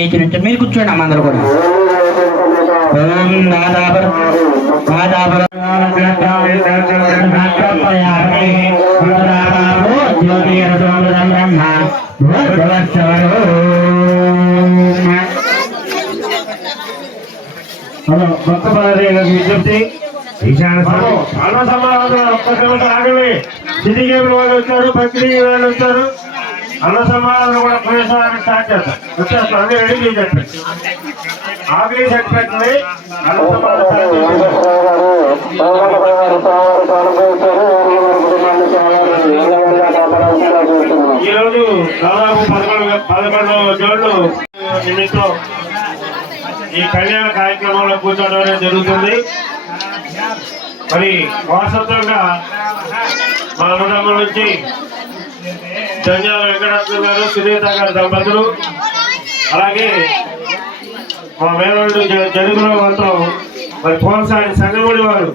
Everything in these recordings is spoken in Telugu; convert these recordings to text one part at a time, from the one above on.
లేచి నుంచి మీరు కూర్చోండి అమ్మ అందరూ కూడా. ఓం నాదాపర నాదాపర కొత్త పదార్థాలకు విజ్ఞప్తి. అన్న సమాధానం ఒక్క నిమిషం ఆగండి. సిటీ గేమ్ల వాళ్ళు వచ్చారు, పక్రీ వాళ్ళు వచ్చారు. అన్న సమాధానం కూడా ప్రవేశానికి స్టార్ట్ చేస్తారు. వచ్చేస్తారు అన్ని రెడీ చేసేటండి. ఆఖరి సెట్ పెట్టండి. అన్న సమాధానం ఈరోజు దాదాపు 11 జోడ్లు నిమిత్తం ఈ కళ్యాణ కార్యక్రమంలో కూర్చోవడం అనేది జరుగుతుంది. మరి వారసత్వంగా మా అన్నదమ్ముల నుంచి జంజాల వెంకటరత్న గారు, సునీత గారు దంపతులు, అలాగే మా మేనల్లుడు జరుగులో మాత్రం మరి పోలసాని సంగముడి వారు,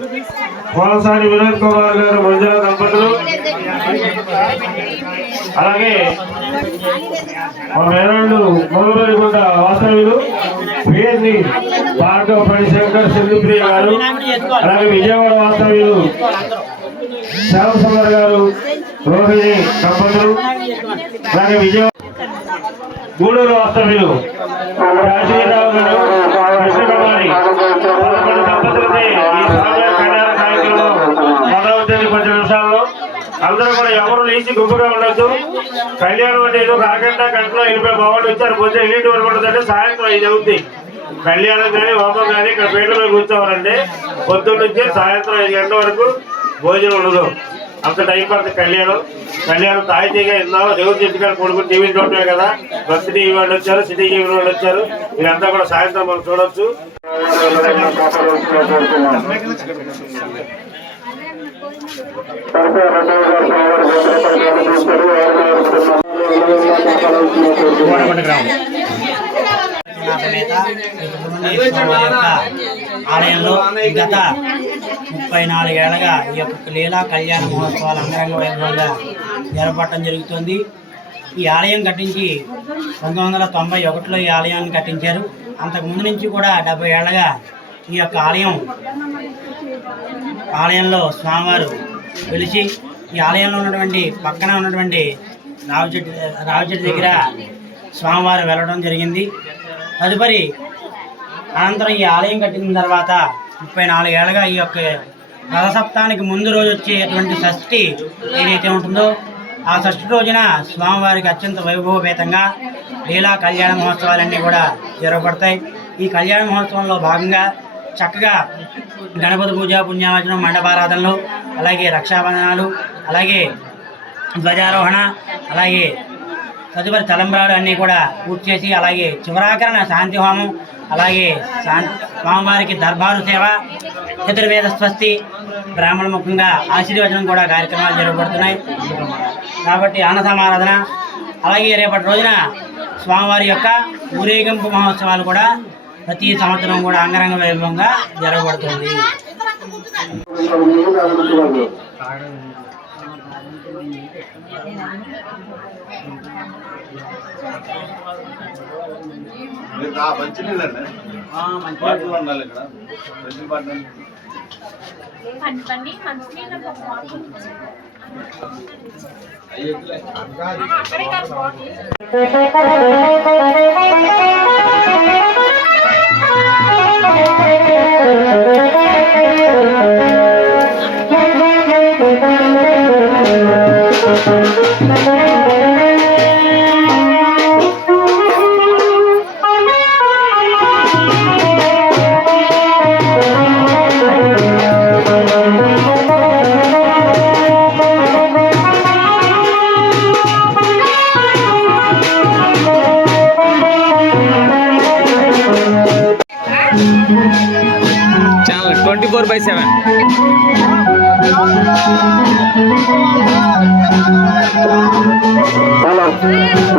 పోలసాని వినోద్ కుమార్ గారు మంజుల దంపతులు, అలాగే మా మేనల్లుడు మొదలుగుంట వాసవులు పేర్ని భార్గవ పణిశంకర్ సింధుప్రియ గారు, అలాగే విజయవాడ వాస్తవ్యులు శ్యామసుందర్ గారు, రోహిణి దంపతులు, అలాగే విజయవాడ గూడూరు వాస్తవ్యులు కాశీరావు గారు, కృష్ణకుమారి దంపతులతో ఈ సామాజిక కళ్యాణ కార్యక్రమం మొదలవుతుంది. 10 నిమిషాల్లో అందరూ కూడా ఎవరు లేచి గుంపుగా ఉండొద్దు. కళ్యాణం అంటే ఏదో ఒక గంటలో వెళ్ళిపోయి బాగుండి వచ్చారు. పొద్దున 8 వరకు ఉంటుందంటే సాయంత్రం 5 అవుతుంది. కళ్యాణం కానీ హోమం కానీ ఇక్కడ పీట మీద కూర్చోవాలండి. పొద్దున్న నుంచి సాయంత్రం 5 గంటల వరకు భోజనం ఉండదు. అంత టైం పడుతుంది. కళ్యాణం తాయితీగా ఇద్దాం. దేవుడి ఇంటికాడ కొడుకుని టీవీ చూడటమే కదా. భక్తి టీవీ వాళ్ళు వచ్చారు, సిటీ టీవీ వాళ్ళు వచ్చారు. మీరంతా కూడా సాయంత్రం మనం చూడొచ్చు. ఆలయంలో గత 34 ఏళ్లుగా ఈ యొక్క లీలా కళ్యాణ మహోత్సవాలు అంగరంగ వైభవంగా జరపడం జరుగుతుంది. ఈ ఆలయం కట్టించి 1991లో ఈ ఆలయాన్ని కట్టించారు. అంతకుముందు నుంచి కూడా 70 ఏళ్లుగా ఈ యొక్క ఆలయంలో స్వామివారు పిలిచి ఈ ఆలయంలో ఉన్నటువంటి పక్కన ఉన్నటువంటి రావి చెట్టు దగ్గర స్వామివారు వెళ్ళడం జరిగింది. తదుపరి అనంతరం ఈ ఆలయం కట్టిన తర్వాత 34 ఏళ్లుగా ఈ యొక్క రథసప్తానికి ముందు రోజు వచ్చేటువంటి షష్ఠి ఏదైతే ఉంటుందో ఆ షష్ఠి రోజున స్వామివారికి అత్యంత వైభవపేతంగా లీలా కళ్యాణ మహోత్సవాలన్నీ కూడా జరగబడతాయి. ఈ కళ్యాణ మహోత్సవంలో భాగంగా చక్కగా గణపతి పూజ, పుణ్యావచనం, మండపారాధనలు, అలాగే రక్షాబంధనాలు, అలాగే ధ్వజారోహణ, అలాగే తదుపరి తలంబ్రాలు అన్నీ కూడా పూర్తి చేసి, అలాగే చివరాకరణ శాంతి హోమం, అలాగే స్వామివారికి దర్బారు సేవ, చతుర్వేద స్వస్తి, బ్రాహ్మణ ముఖంగా ఆశీర్వచనం కూడా కార్యక్రమాలు జరగబడుతున్నాయి. కాబట్టి అన్న సమారాధన, అలాగే రేపటి రోజున స్వామివారి యొక్క ఊరేగింపు మహోత్సవాలు కూడా ప్రతి సంవత్సరం కూడా అంగరంగ వైభవంగా జరగబడుతుంది. Channel 24/7. Hello.